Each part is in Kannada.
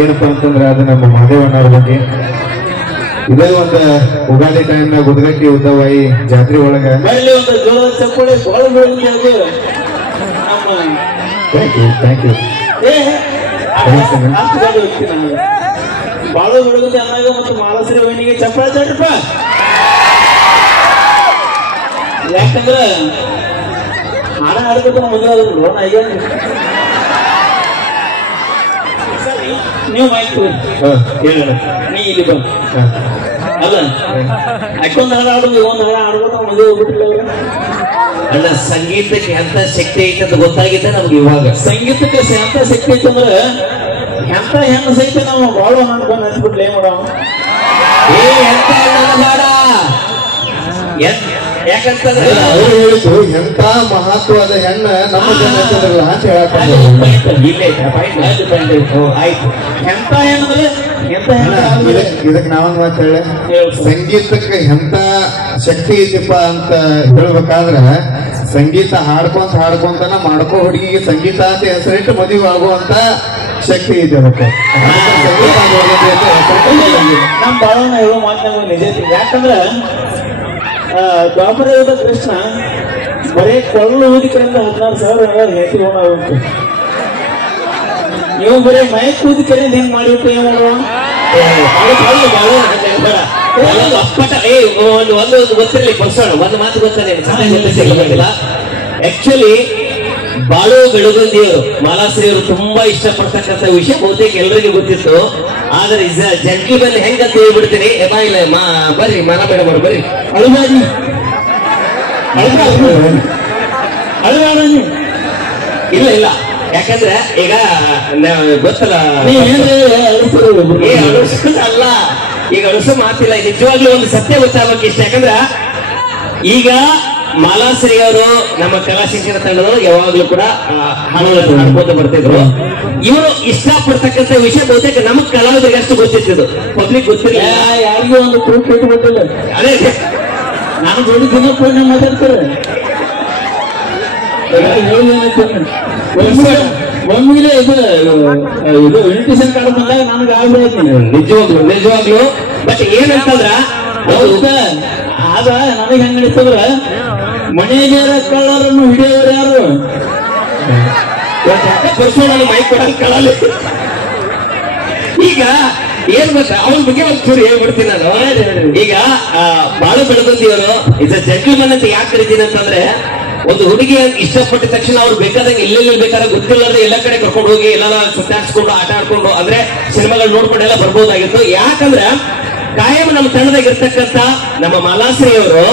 ಏನಪ್ಪ ಅಂತಂದ್ರೆ ಅದು ನಮ್ಮ ಮಹದೇವಣ್ಣವ್ರ ಬಗ್ಗೆ. ಇದೇ ಒಂದು ಉಗಾದಿ ಟೈಮ್ನಾಗ ಉದ್ಗಟ್ಟಿ ಉದ್ದವಾಯಿ ಜಾತ್ರೆ ಒಳಗ ಒಂದು ಜೋರ ಚಪ್ಪಳಿ ಥ್ಯಾಂಕ್ ಯು ಬಾಳ ಬೆಳಗುದಿ ಅನ್ನಾಗ ಮತ್ತು ಮಾಲಶ್ರೀ ವೈನಿಗೆ ಚಪ್ಪಳ ಚಟಪ್ಪ. ಯಾಕಂದ್ರ ಹಾಡ ಹಾಡ್ಬೇಕು ಮದುವೆ ಲೋನ್ ಆಗ್ಯಾವ. ನೀವು ಮಾಹಿತಿ ಹೇಳ ನೀ ಇಲ್ಲಿ ಬಂದು ಅಲ್ಲ ಅಷ್ಟೊಂದು ಹಾಡು ಆಡೋದು ಒಂದು ಹಾಡ ಆಡ್ಬೇಕು ಮದುವೆ ಹೋಗ್ಬಿಟ್ಟಿಲ್ಲ ಅವ್ರ. ಅಲ್ಲ ಸಂಗೀತಕ್ಕೆ ಎಂತ ಶಕ್ತಿ ಐತೆ ಅಂತ ಗೊತ್ತಾಗಿದ್ದ ನಮ್ಗೆ ಇವಾಗ. ಸಂಗೀತಕ್ಕೆ ಎಂತ ಶಕ್ತಿ ಐತಂದ್ರೆ ಎಂತ ಹೆಣ್ಣು ಸಹಿತ ನಾವು ಬಾಳ ಅನ್ಕೊಂಡು ಹಚ್ಬಿಟ್ಲೆ ಏನ್ ಮಾಡೋ ಯಾಕಂತಂದ್ರೆ ಅವ್ರು ಹೇಳಿದ್ದು ಎಂತ ಮಹತ್ವದ ಹೆಣ್ಣ ನಮ್ಮ ಜನ ಅಂತ ಹೇಳಕ್ ಆಯ್ತು. ಎಂತ ಹೆಣ್ಣಂದ್ರೆ ಎಂತ ಇದಕ್ ನಾವೊಂದ್ ಮಾತು ಹೇಳ, ಸಂಗೀತಕ್ಕೆ ಎಂತ ಶಕ್ತಿ ಐತಿಪ್ಪ ಅಂತ ಹೇಳ್ಬೇಕಾದ್ರೆ ಸಂಗೀತ ಹಾಡ್ಕೊಂತಾನ ಮಾಡ್ಕೋ ಹುಡುಗಿಗೆ ಸಂಗೀತ ಅಂತ ಹೆಸರಿಟ್ಟು ಮದುವೆ ಆಗುವಂತ ಶಕ್ತಿ ಐತೆ ಅದಕ್ಕೆ. ನಮ್ ಬಾಳವನ್ನ ಹೇಳೋ ಮಾತನಾಗ ನಿಜ ಐತಿ. ಯಾಕಂದ್ರ ದ್ವಾಪರ ಯುಗದ ಕೃಷ್ಣ ಬರೇ ಕೊಳ್ಳು ಊದಿಕರಿಂದ 16,000 ಹೆಂಡತಿ ಹೋಣ ಉಂಟು. ನೀವು ಬರೀ ಮೈಕ್ ಊದಿಕರಿಂದ ಹೆಂಗ್ ಮಾಡಿಬಿಟ್ಟು ಏನ್ ಮಾಡುವ ಒಂದು ಗೊತ್ತಿರಲಿ ಪರ್ಸೋಣ ಒಂದು ಮಾತು ಗೊತ್ತಿಲ್ಲ. ಆಕ್ಚುಲಿ ಬಾಳು ಬೆಳಗುಂದಿಯವರು ಮಾಲಾಶ್ರೀಯವರು ತುಂಬಾ ಇಷ್ಟಪಡ್ತಕ್ಕಂಥ ವಿಷಯ ಬಹುತೇಕ ಎಲ್ಲರಿಗೂ ಗೊತ್ತಿತ್ತು. ಆದ್ರೆ ಜಂಟಿ ಬಂದು ಹೆಂಗಂತ ಹೇಳ್ಬಿಡ್ತೀನಿ. ಬರ್ರಿ ಮನ ಮೇಡಮ್ ಅವ್ರು ಬರ್ರಿ. ಅಳುಬಾಜಿ ಇಲ್ಲ ಇಲ್ಲ, ಯಾಕಂದ್ರೆ ಈಗ ಗೊತ್ತಲ್ಲ ಅಲ್ಲ, ಈಗ ಅಳಿಸೋ ಮಾತಿಲ್ಲ. ನಿಜವಾಗ್ಲೂ ಒಂದು ಸತ್ಯ ಗೊತ್ತಾಗಬೇಕು ಇಷ್ಟ. ಯಾಕಂದ್ರ ಈಗ ಮಾಲಾಶ್ರೀ ಅವರು ನಮ್ಮ ಕಲಾಶಿಕ್ಷಣ ತಂಡದವರು ಯಾವಾಗ್ಲೂ ಕೂಡ ಹಾಡುಗಳನ್ನು ಹಾಡ್ಕೋತ ಬರ್ತಿದ್ರು. ಇವರು ಇಷ್ಟಪಡ್ತಕ್ಕಂಥ ವಿಷಯ ಬಹುತೇಕ ನಮಗ್ ಕಲಾವಿದರಿಗೆ ಅಷ್ಟು ಗೊತ್ತಿತ್ತು, ಪಬ್ಲಿಕ್ ಗೊತ್ತಿರಲಿಲ್ಲ. ಯಾರಿಗೂ ಒಂದು ಪ್ರೂಫ್ ಇಟ್ಟು ಗೊತ್ತಿಲ್ಲ. ಅದೇ ನಾನು ಜೋಡಿ ದಿನ ಫೋನ್ ಮಾತಾಡ್ತಾರೆ. ಒಮ್ಮಿಗೆ ಇದು ಇನ್ವಿಟೇಷನ್ ಕಾರ್ಡ್ ಬಂದಾಗ ನನಗೆ ಆಗ್ಬಿಡ್ತೀನಿ ನಿಜವಾಗ್ಲು. ಬಟ್ ಏನಂತಂದ್ರ ಆಗ ನನಗೆ ಹೆಂಗ್ ನಡೀತಂದ್ರ ಮನೆಯ ಕಳ್ಳರನ್ನು ಹಿಡಿಯೋರು ಯಾರು ಬರ್ಸೋಣ ಮೈಕ್ ಕೊಡಲ್ ಕಳಲ್ಲ. ಈಗ ಏನ್ ಗೊತ್ತಾ, ಅವನ ಬಗ್ಗೆ ಒಂಚೂರು ಹೇಳ್ಬಿಡ್ತೀನಿ ನಾನು. ಈಗ ಬಾಳು ಬೆಳಗುಂದಿಯವರು ಇಸ್ ಅ ಜೆಂಟಲ್ಮನ್ ಅಂತ ಯಾಕೆ ಕರಿತೀನಿ ಅಂತಂದ್ರೆ, ಒಂದು ಹುಡುಗಿ ಇಷ್ಟಪಟ್ಟ ತಕ್ಷಣ ಅವ್ರು ಬೇಕಾದಂಗೆ ಎಲ್ಲೆಲ್ಲಿ ಬೇಕಾದ್ರೆ ಗೊತ್ತಿಲ್ಲದೆ ಎಲ್ಲ ಕಡೆ ಕರ್ಕೊಂಡು ಹೋಗಿ ಎಲ್ಲ ಸುತ್ತಾಡ್ಸ್ಕೊಂಡು ಆಟ ಆಡ್ಕೊಂಡು ಅಂದ್ರೆ ಸಿನಿಮಾಗಳು ನೋಡ್ಕೊಂಡು ಎಲ್ಲ ಬರ್ಬೋದಾಗಿತ್ತು. ಯಾಕಂದ್ರೆ ಕಾಯಂ ನಮ್ಮ ತಂಡದಾಗ ಇರ್ತಕ್ಕಂಥ ನಮ್ಮ ಮಾಲಾಶ್ರೀ ಅವರು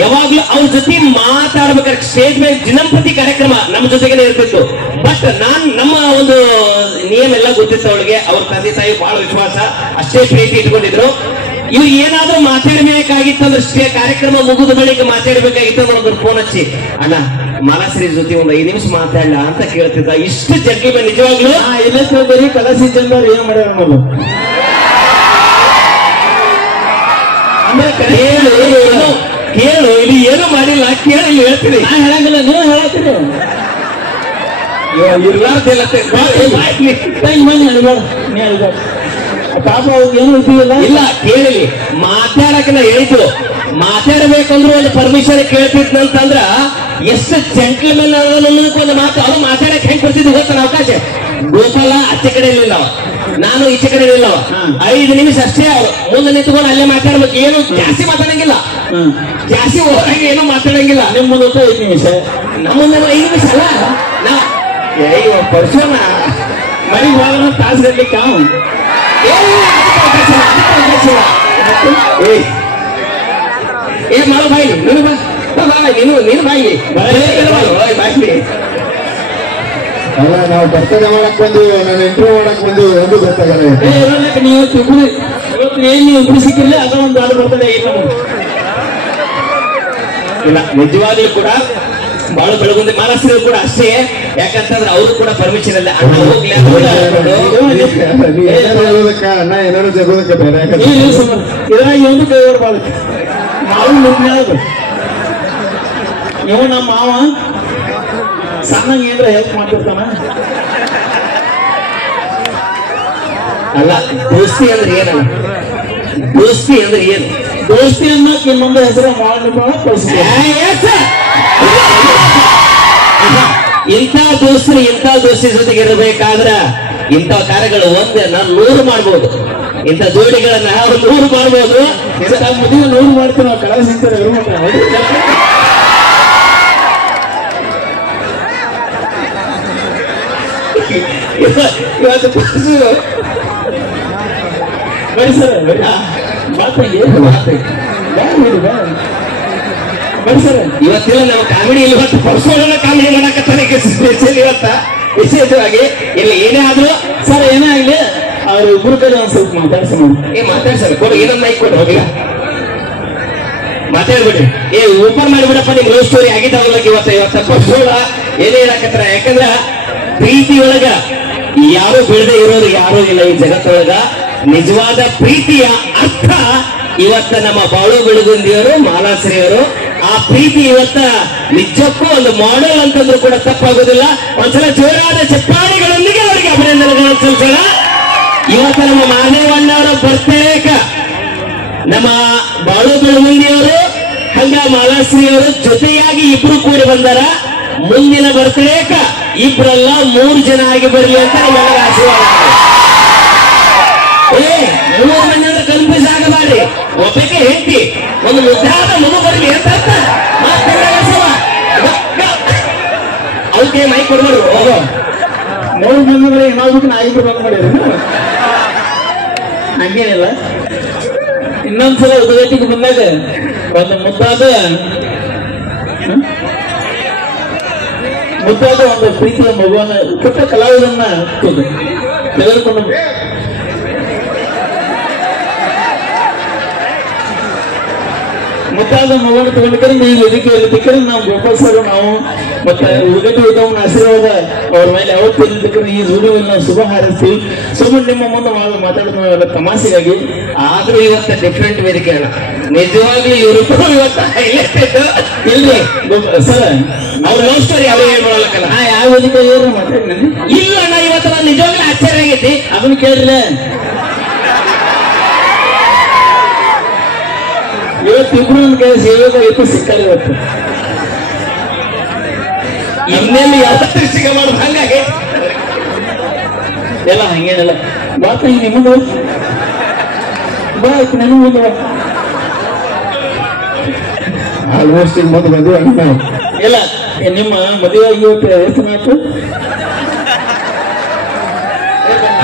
ಯಾವಾಗ್ಲೂ ಅವ್ರ ಜೊತೆ ಮಾತಾಡ್ಬೇಕಾದ್ರೆ ಸ್ಟೇಜ್ ಮೇಲೆ ದಿನಂಪ್ರತಿ ಕಾರ್ಯಕ್ರಮ ನಮ್ಮ ಜೊತೆಗೇನೆ ಇರ್ತಿತ್ತು. ಬಟ್ ನಮ್ಮ ಒಂದು ನಿಯಮ ಎಲ್ಲ ಗೊತ್ತಿತ್ತು ಅವಳಿಗೆ. ಅವ್ರ ತಂದೆ ತಾಯಿ ಬಹಳ ವಿಶ್ವಾಸ, ಅಷ್ಟೇ ಪ್ರೀತಿ ಇಟ್ಕೊಂಡಿದ್ರು. ಇವ್ರು ಏನಾದ್ರೂ ಮಾತಾಡ್ಬೇಕಾಗಿತ್ತಂದ್ರೆ ಕಾರ್ಯಕ್ರಮ ಮುಗಿದ ಬಳಿಕ ಮಾತಾಡ್ಬೇಕಾಗಿತ್ತು ಅಂದ್ರೆ ಒಂದು ಫೋನ್ ಹಚ್ಚಿ, ಅಣ್ಣ ಮಾಲಾಶ್ರೀ ಜೊತೆ ಒಂದು 5 ನಿಮಿಷ ಮಾತಾಡಲ್ಲ ಅಂತ ಕೇಳ್ತಿದ್ದ. ಇಷ್ಟು ಜಗ್ಗಿ ನಿಜವಾಗ್ಲೂ ಇಲ್ಲ ಬರೀ ಕಲಸಿ ಚಂದ್ರ ಏನ್ ಮಾಡ್ಯಾರ ಅನ್ನೋದು ಕೇಳು. ಇಲ್ಲಿ ಏನು ಮಾಡಿಲ್ಲ, ಕೇಳಿ ಹೇಳ್ತೀನಿ. ನಾನು ಹೇಳಂಗಿಲ್ಲ, ನೀವು ಹೇಳತ್ತೀರಿ. ಪಾಪ ಅವ್ರಿಗೆ ಏನು ಇದ್ದೀವಿಲ್ಲ. ಇಲ್ಲ ಕೇಳಿಲಿ, ಮಾತಾಡಕ್ಕೆ ನಾ ಹೇಳಿದ್ದು. ಮಾತಾಡ್ಬೇಕಂದ್ರೆ ಒಂದು ಪರ್ಮಿಷನ್ ಕೇಳ್ತಿದ್ನಂತಂದ್ರ ಎಷ್ಟು ಜೆಂಟ್ಲ್ಮೆನ್ ಒಂದು ಮಾತು ಅದು ಮಾತಾಡಕ್ ಹೆಂಗ್ ಕೊಡ್ತಿದ್ವಿ ಗೊತ್ತ ಅವಕಾಶ. ಗೋಪಾಲ ಆಚೆ ಕಡೆ ಇರ್ಲಿಲ್ಲ, ನಾನು ಈಚೆ ಕಡೆ ಇರಲಿಲ್ಲ. 5 ನಿಮಿಷ ಅಷ್ಟೇ ಅವ್ರು ಮುಂದೆ ನಿಂತ್ಕೊಂಡು ಅಲ್ಲೇ ಮಾತಾಡ್ಬೇಕು. ಏನು ಜಾಸ್ತಿ ಮಾತಾಡಂಗಿಲ್ಲ, ಜಾಸ್ತಿ ಹೊರಗೆ ಏನೋ ಮಾತಾಡಂಗಿಲ್ಲ. ನಿಮ್ಮ ಮುಂದೆ 5 ನಿಮಿಷ, ನಮ್ಮ ಮುಂದೆ 5 ನಿಮಿಷ ಅಲ್ಲ. ನಾ ಪರ್ಸೋನ ಮನೆಗೆ ಹೋಗೋಣ ತಾಸು ಗಡ್ಲಿಕ್ಕೆ ಏನ್ ಮಾಡೋ ಬಾಯಿ ನೀನು ನೀನು ಬಾಯಿ ಬಾಯಿ. ಅಲ್ಲ, ನಾವು ಬರ್ತಡೇ ಮಾಡಕ್ ಬಂದಿವಿ, ನಾನು ಇಂಟರ್ವ್ಯೂ ಮಾಡಕ್ ಬಂದಿವಿ, ಎಂದು ಗೊತ್ತಾಗಲ್ಲ. ನೀವು ಇವತ್ತು ಏನ್ ನೀವು ಇಬ್ರು ಸಿಕ್ಕಿರ್ಲಿ ಅದ ಒಂದು ಆಡು ಬರ್ತಡೇ ಇಲ್ಲ. ನಿಜವಾಗ್ಲೂ ಕೂಡ ಬಾಳು ಬೆಳಗುಂದಿ ಮಾಲಾಶ್ರೀ ಕೂಡ ಅಷ್ಟೇ. ಯಾಕಂತಂದ್ರೆ ಅವರು ಕೂಡ ಪರ್ಮಿಷನ್ ಇಲ್ಲ. ಹೇಳೋದಕ್ಕ ಅಣ್ಣ ಏನಾದ್ರು ಜಗೋದಕ್ಕೆ ಬೇರೆ ಇದ್ರಾಗ ಒಂದು ಕೈ ಹೊರಬಾರ್ದು. ನಾವು ಹೇಳೋದು ಇವ ನಮ್ಮ ಮಾವ ಸಣ್ಣ ಏನ್ರ ಹೆಲ್ಪ್ ಮಾಡ್ತಿರ್ತಾನ. ಅಲ್ಲ ದೋಸ್ತಿ ಅಂದ್ರೆ ಏನಲ್ಲ, ದೋಸ್ತಿ ಅಂದ್ರೆ ಏನು? ದೋಸ್ತಿ ಅನ್ನೋಕೆ ಇನ್ನೊಂದು ಹೆಸರು ಮಾಡಿ ಇಂಥ ದೋಸ್ತಿ ಜೊತೆಗೆ ಇರಬೇಕಾದ್ರ ಇಂಥ ಕಾರ್ಯಗಳು ಒಂದನ್ನ 100 ಮಾಡ್ಬೋದು, ಇಂಥ ಜೋಡಿಗಳನ್ನ ನಾವು 100 ಮಾಡ್ಬೋದು. ಮದುವೆ 100 ಮಾಡ್ತೀವಿ ನಾವು ಕಲಾ ಸಿಂತಾರೆ ಇವತ್ತು ಬರೀ ಸರ್ ಬರೀ ಬರೀ ಸರ್ ಇವತ್ತಿಲ್ಲ ನಾವು ಕಾಮಿಡಿ ಇವತ್ತು ಪರ್ಸೋಣ ಕಾಮಿಡಿ ಮಾಡಕತ್ತಾನೆ ಇವತ್ತ ವಿಶೇಷವಾಗಿ ಇಲ್ಲಿ ಏನೇ ಆದ್ರೂ ಸರ್ ಏನೇ ಆಗ್ಲಿ ಅವ್ರ ಇಬ್ರು ಕಡೆ ಒಂದ್ ಸ್ವಲ್ಪ ಮಾತಾಡ್ಸಲ್ಲ ಕೊಡು, ಏನನ್ನ ಕೊಡು ಹೋಗಿಲ್ಲ ಮಾತಾಡ್ಬಿಡ್ರಿ. ಓಪನ್ ಮಾಡಿಬಿಡಪ್ಪ ನಿಮ್ ಲವ್ ಸ್ಟೋರಿ ಆಗಿದ್ದಾವಲ್ಲ ಇವತ್ತ ಪರ್ಸೋಣ ಏನೇ ಹೇಳಕತ್ತಾರ. ಯಾಕಂದ್ರ ಪ್ರೀತಿ ಒಳಗ ಯಾರು ಬೆಳೆದೇ ಇರೋರು ಯಾರೂ ಇಲ್ಲ ಈ ಜಗತ್ತೊಳಗ. ನಿಜವಾದ ಪ್ರೀತಿಯ ಅರ್ಥ ಇವತ್ತ ನಮ್ಮ ಬಾಳು ಬೆಳಗುಂದಿಯವರು ಮಾಲಾಶ್ರೀಯವರು ಆ ಪ್ರೀತಿ ಇವತ್ತ ನಿಜಕ್ಕೂ ಒಂದು ಮಾಡೆಲ್ ಅಂತಂದ್ರೂ ಕೂಡ ತಪ್ಪಾಗೋದಿಲ್ಲ. ಒಂದ್ಸಲ ಜೋರಾದ ಚಪ್ಪಾಳಿಗಳೊಂದಿಗೆ ಅವರಿಗೆ ಅಭಿನಂದನೆಗಳನ್ನು ಸಲ್ಲಿಸೋಣ. ಇವತ್ತ ನಮ್ಮ ಮಾದೇವಣ್ಣವರ ಬರ್ತಡೇಕ ನಮ್ಮ ಬಾಳು ಬೆಳಗುಂದಿಯವರು ಹಂಗ ಮಾಲಾಶ್ರೀಯವರು ಜೊತೆಯಾಗಿ ಇಬ್ರು ಕೂಡಿ ಬಂದಾರ. ಮುಂದಿನ ಬರ್ತಡೇಕ ಇಬ್ರಲ್ಲ 3 ಜನ ಆಗಿ ಬರಲಿ ಅಂತ ನಮ್ಮೆಲ್ಲರ ಆಶೀರ್ವಾದ. 3 ಮಂದಿ ಅಂದ್ರೆ ಕನ್ಫ್ಯೂಸ್ ಆಗಬಾರ್ರಿ. ಒಬ್ಬಕ್ಕೆ ಹೇಳ್ತಿ ಒಂದು ಮುದ್ದಾದ ಮಗು ಬರಲಿ ಅಂತ ಅವಕ್ಕೆ ಮೈ ಕೊಡ್ಬಾರ್ದು. 3 ಮಂದಿ ಬರೀ ಏನಾಗ್ಬೇಕು ನಾ 5 ಬಂದ್ ಮಾಡಿದ್ರು ಹಂಗೇನಿಲ್ಲ. ಇನ್ನೊಂದ್ಸಲ ಉದ್ಘಾಟಿಗೆ ಬಂದಾಗ ಒಂದು ಮುದ್ದಾದ ಒಂದು ಪ್ರೀತಿಯ ಮಗುವನ್ನ ಪುಟ್ಟ ಕಲಾವಿದನ್ನ ತೆಗೆದುಕೊಂಡು ಮುದ್ದಾದ ಮಗುವನ್ನು ತಗೊಂಡ್ಕಂದ್ರೆ ಈ ವೇದಿಕೆಯಲ್ಲಿ ನಾವು ಗೋಪಾಲ್ ಸರ್ ನಾವು ಮತ್ತೆ ಉದ್ಘಾಟಿ ಉದ್ದವನ ಆಶೀರ್ವಾದ ಅವ್ರ ಮೇಲೆ ಯಾವತ್ತೂ ಈ ಜೂಡಿಯಲ್ಲಿ ನಾವು ಶುಭ ಹಾರೈಸ್ತೀವಿ. ಸುಮ್ಮನೆ ನಿಮ್ಮ ಮುಂದೆ ಮಾತಾಡೋದು ತಮಾಷೆಗಾಗಿ. ಆದ್ರೂ ಇವತ್ತ ಡಿಫ್ರೆಂಟ್ ವೇದಿಕೆ ಅಲ್ಲ, ನಿಜವಾಗ್ಲೂ ಇವರು ಇವತ್ತ ಇಲ್ರಿ ಸರ್ ಅವ್ರ ಲವ್ ಸ್ಟೋರಿ ಯಾವ ಹೇಳ್ಕೊಳಕಲ್ಲ. ಯಾವ ವೇದಿಕೆ ಮಾತಾಡಿದ್ದೀನಿ ಇಲ್ಲ ಅಣ್ಣ, ಇವತ್ತು ನಾನು ನಿಜವಾಗ್ಲೂ ಆಶ್ಚರ್ಯ ಆಗೈತಿ. ಅದನ್ನ ಕೇಳಿಲ್ಲ ಇವತ್ತಿಬ್ರು ಒಂದು ಕೆಲಸ ಹೇಳೋದಾಗಿತ್ತು ಸಿಕ್ಕಲ್ಲ. ಇವತ್ತು ಇನ್ನೆಲ್ಲಿ ಯಾವತ್ತೂ ಸಿಗ ಮಾಡೋದು ಹಂಗಾಗಿ ಎಲ್ಲ ಹಂಗೇನಿಲ್ಲ. ಬಾ ತಂಗಿ ನಿಮ್ಮದು ಬಾ ನನ್ನ ಮುಂದೆ ಆಲ್ಮೋಸ್ಟ್ ಈಗ ಮುಂದೆ ಬಂದು ಇಲ್ಲ ನಿಮ್ಮ ಮದುವೆ ಆಗಿ ಎಷ್ಟು ಮಾತು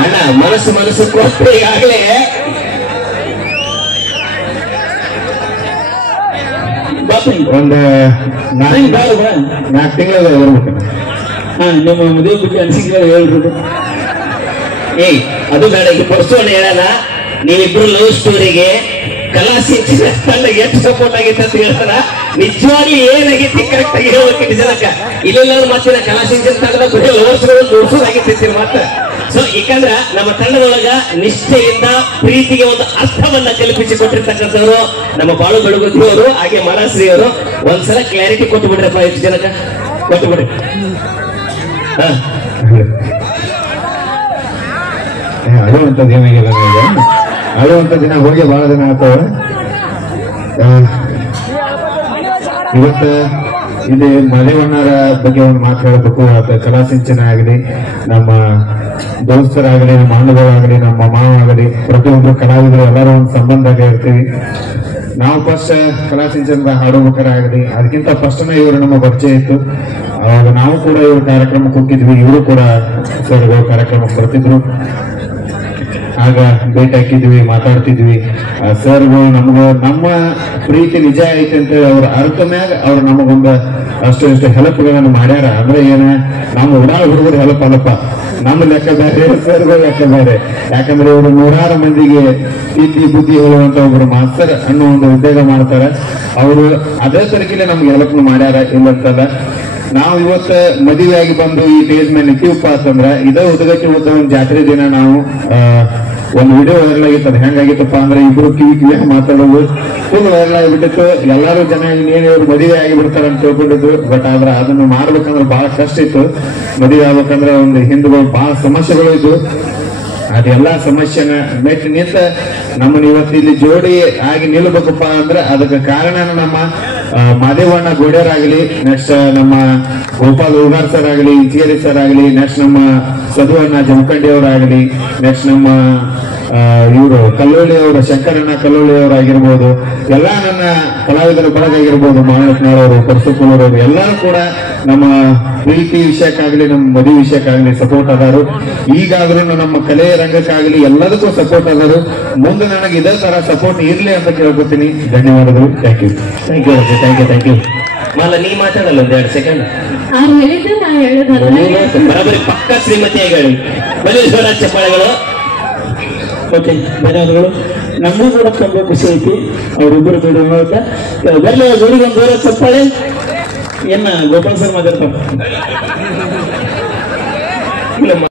ಅಣ್ಣ ಮನಸ್ಸು ಕೊಟ್ಟು ಈಗಾಗಲೇ ಒಂದು 4 ತಿಂಗಳ ಬರ್ಬೇಕು. ನಿಮ್ಮ ಮದುವೆ ಬಗ್ಗೆ ಅನಿಸಿಕೆ ಹೇಳ್ಬಿಟ್ಟು ಅದು ಬೇಡ. ಈಗ ಪರ್ಸೋಣ ಹೇಳಲ್ಲ, ನೀವಿಬ್ರು ಲವ್ ಸ್ಟೋರಿಗೆ ಕಲಾ ಸಿಂಚಿನ ತಂಡ ಎಷ್ಟು ಸಪೋರ್ಟ್ ಆಗಿತ್ತು ಅಂತ ಹೇಳ್ತಾರ. ನಿಜವಾಗ್ಲಿ ಏನಾಗೈತಿ ಕರೆಕ್ಟ್ ಆಗಿ ಹೇಳೋಕೆ ಜನಕ್ಕ ಇಲ್ಲ ಮತ್ತೆ ಕಲಾ ಸಿಂಚಿನ ತಂಡದ ಬರೀ ಲವರ್ಸ್ಗಳು ನೋಡ್ಸೋದಾಗಿತ್ತು ಮಾತ್ರ. ಸೊ ಯಾಕಂದ್ರ ನಮ್ಮ ತಂಡದೊಳಗ ನಿಷ್ಠೆಯಿಂದ ಪ್ರೀತಿಗೆ ಒಂದು ಅರ್ಥವನ್ನ ಕಲ್ಪಿಸಿಕೊಟ್ಟಿರ್ತಕ್ಕಂಥವ್ರು ನಮ್ಮ ಬಾಳು ಬೆಳಗುತ್ತಿ ಅವರು ಹಾಗೆ ಮಾಲಾಶ್ರೀ ಅವರು. ಒಂದ್ಸಲ ಕ್ಲಾರಿಟಿ ಕೊಟ್ಟು ಬಿಡ್ರಪ್ಪ, ಎಷ್ಟು ಜನಕ್ಕ ಕೊಟ್ಟು ಬಿಡ್ರಿ. ಅಳುವಂಥದ್ದು ಏನಾಗಿಲ್ಲ ನನಗೆ. ಅಳುವಂಥ ದಿನ ಹೋಗಿ ಬಹಳ ದಿನ ಆಗ್ತಾವ. ಇವತ್ತು ಇಲ್ಲಿ ಮಲೆವಣ್ಣರ ಬಗ್ಗೆ ಒಂದು ಮಾತು ಹೇಳಬೇಕು. ಕಲಾ ಸಿಂಚನ ಆಗಲಿ, ನಮ್ಮ ದೋಸ್ತರಾಗಲಿ, ನಮ್ಮ ಅಣ್ಣಗಳಾಗಲಿ, ನಮ್ಮ ಮಾವ ಆಗಲಿ, ಪ್ರತಿಯೊಂದು ಕಲಾವಿದರು ಎಲ್ಲರೂ ಒಂದು ಸಂಬಂಧ ಇರ್ತೀವಿ. ನಾವು ಫಸ್ಟ್ ಕಲಾ ಸಿಂಚನದ ಹಾಡಬೇಕಾರಾಗಲಿ ಅದಕ್ಕಿಂತ ಫಸ್ಟ್ನೇ ಇವರು ನಮ್ಮ ಪರಿಚಯ ಇತ್ತು. ಅವಾಗ ನಾವು ಕೂಡ ಇವ್ರ ಕಾರ್ಯಕ್ರಮಕ್ಕೆ ಹೋಗಿದ್ವಿ, ಇವರು ಕೂಡ ಸರ್ಗಳು ಕಾರ್ಯಕ್ರಮಕ್ಕೆ ಬರ್ತಿದ್ರು. ಆಗ ಭೇಟಿ ಹಾಕಿದ್ವಿ, ಮಾತಾಡ್ತಿದ್ವಿ. ಸರ್ಗಳು ನಮ್ಗ ನಮ್ಮ ಪ್ರೀತಿ ನಿಜ ಐತಿ ಅಂತೇಳಿ ಅವ್ರ ಅರ್ಥ ಮ್ಯಾಗ ಅವ್ರು ನಮಗೊಂದು ಅಷ್ಟು ಹೆಲ್ಪ್ಗಳನ್ನು ಮಾಡ್ಯಾರ. ಅಂದ್ರೆ ಏನ ನಮ್ಮ ಉಡಾಳ ಹುಡುಗರು ಹೆಲ್ಪ್ ಅಲ್ಲಪ್ಪ, ನಮ್ಮ ಲೆಕ್ಕ ಬೇರೆ, ಸರ್ಗಳು ಲೆಕ್ಕ ಬೇರೆ. ಯಾಕಂದ್ರೆ ಇವರು 100 ಮಂದಿಗೆ ಪ್ರೀತಿ ಬುದ್ಧಿ ಹೇಳುವಂತ ಒಬ್ರು ಮಾಸ್ತರ್ ಅನ್ನೋ ಒಂದು ಉದ್ಯೋಗ ಮಾಡ್ತಾರೆ. ಅವರು ಅದೇ ತರಕಿಲೆ ನಮ್ಗೆ ಹೆಲ್ಪ್ ಮಾಡ್ಯಾರ, ಇಲ್ಲಂತಲ್ಲ. ನಾವು ಇವತ್ತ ಮದುವೆಯಾಗಿ ಬಂದು ಈ ಸ್ಟೇಜ್ ಮೇಲೆ ನಿಂತೀವಪ್ಪ ಅಂತಂದ್ರ ಇದೇ ಉದ್ಗಟ್ಟಿ ಉದ್ದ ಒಂದು ಜಾತ್ರೆ ದಿನ ನಾವು ಒಂದು ವಿಡಿಯೋ ವೈರಲ್ ಆಗಿತ್ತು. ಅದು ಹೆಂಗಾಗಿತ್ತಪ್ಪ ಅಂದ್ರೆ ಇಬ್ರು ಕಿವಿ ಮಾತಾಡೋದು ಫುಲ್ ವೈರಲ್ ಆಗಿಬಿಟ್ಟಿತ್ತು. ಎಲ್ಲಾರು ಜನ ಇನ್ನೇನು ಇವ್ರು ಮದುವೆ ಆಗಿಬಿಡ್ತಾರ ಅಂತ ತಿಳ್ಕೊಂಡಿದ್ರು. ಬಟ್ ಆದ್ರೆ ಅದನ್ನು ಮಾಡ್ಬೇಕಂದ್ರೆ ಬಹಳ ಕಷ್ಟ ಇತ್ತು. ಮದುವೆ ಆಗ್ಬೇಕಂದ್ರೆ ಒಂದು ಹಿಂದೂಗಳು ಬಹಳ ಸಮಸ್ಯೆಗಳು ಇದ್ದು. ಅದೆಲ್ಲಾ ಸಮಸ್ಯೆನ ಮೆಟ್ಟಿ ನಿಂತ ನಮ್ಮನ್ನ ಇವತ್ತು ಇಲ್ಲಿ ಜೋಡಿ ಆಗಿ ನಿಲ್ಬೇಕಪ್ಪ ಅಂದ್ರೆ ಅದಕ್ಕೆ ಕಾರಣ ನಮ್ಮ ಮಾದೇವಣ್ಣ ಗೋಡ್ಯರಾಗಲಿ, ನೆಕ್ಸ್ಟ್ ನಮ್ಮ ಗೋಪಾಲ್ ಉಗಾರ್ ಸರ್ ಆಗಲಿ, ಇಂಚಿಗೇರಿ ಸರ್ ಆಗಲಿ, ನೆಕ್ಸ್ಟ್ ನಮ್ಮ ಸದುವಣ್ಣ ಜಮಖಂಡಿ ಅವರಾಗಲಿ, ನೆಕ್ಸ್ಟ್ ನಮ್ಮ ಇವರು ಕಲ್ಲೋಳಿ ಅವರು ಶಂಕರಣ್ಣ ಕಲ್ಲೋಳಿ ಅವರಾಗಿರ್ಬೋದು, ಎಲ್ಲಾ ನನ್ನ ಕಲಾವಿದರ ಬಳಗಾಗಿರ್ಬೋದು, ಮಾವನಪ್ಪನವರು, ಪರಸುಕೂಳವರು ಎಲ್ಲರೂ ಕೂಡ ನಮ್ಮ ಪ್ರೀತಿ ವಿಷಯಕ್ಕಾಗ್ಲಿ, ನಮ್ಮ ಮದುವೆ ವಿಷಯಕ್ಕಾಗ್ಲಿ ಸಪೋರ್ಟ್ ಅದಾರು. ಈಗಾದ್ರೂ ನಮ್ಮ ಕಲೆ ರಂಗಕ್ಕಾಗ್ಲಿ ಎಲ್ಲದಕ್ಕೂ ಸಪೋರ್ಟ್ ಅದಾರು. ಮುಂದೆ ನನಗೆ ಇದೇ ತರ ಸಪೋರ್ಟ್ ಇರ್ಲಿ ಅಂತ ಕೇಳ್ಕೊತೀನಿ. ಧನ್ಯವಾದಗಳು. Thank you. Thank you thank you thank you. ಮಾಲ ನೀ ಮಾತಾಡಲ್ಲ ಒಂದ್ 2 ಸೆಕೆಂಡ್. ಅವ್ರು ಹೇಳಿದ್ರೆ ನಾ ಹೇಳೋದಲ್ಲ. ಬರೋಬ್ಬರಿ ಪಕ್ಕ ಶ್ರೀಮತಿಯಾಗಿ ಹೇಳಿ. ಬಲಿ ಶಿವರಾಜ್ ಚಪ್ಪಾಳೆಗಳು. ಓಕೆ, ಧನ್ಯವಾದಗಳು. ನಮಗೂ ಕೂಡ ತುಂಬಾ ಖುಷಿ ಐತಿ ಅವರಿಬ್ಬರು ಜೋಡಿ ನೋಡ್ತಾ. ಬರ್ಲಿ ಜೋಡಿಗೆ ಒಂದು ದೂರ ಚಪ್ಪಾಳೆ. ಏನ ಗೋಪಾಲ್ ಸರ್ ಮಾತಾಡ್ತಾರೆ.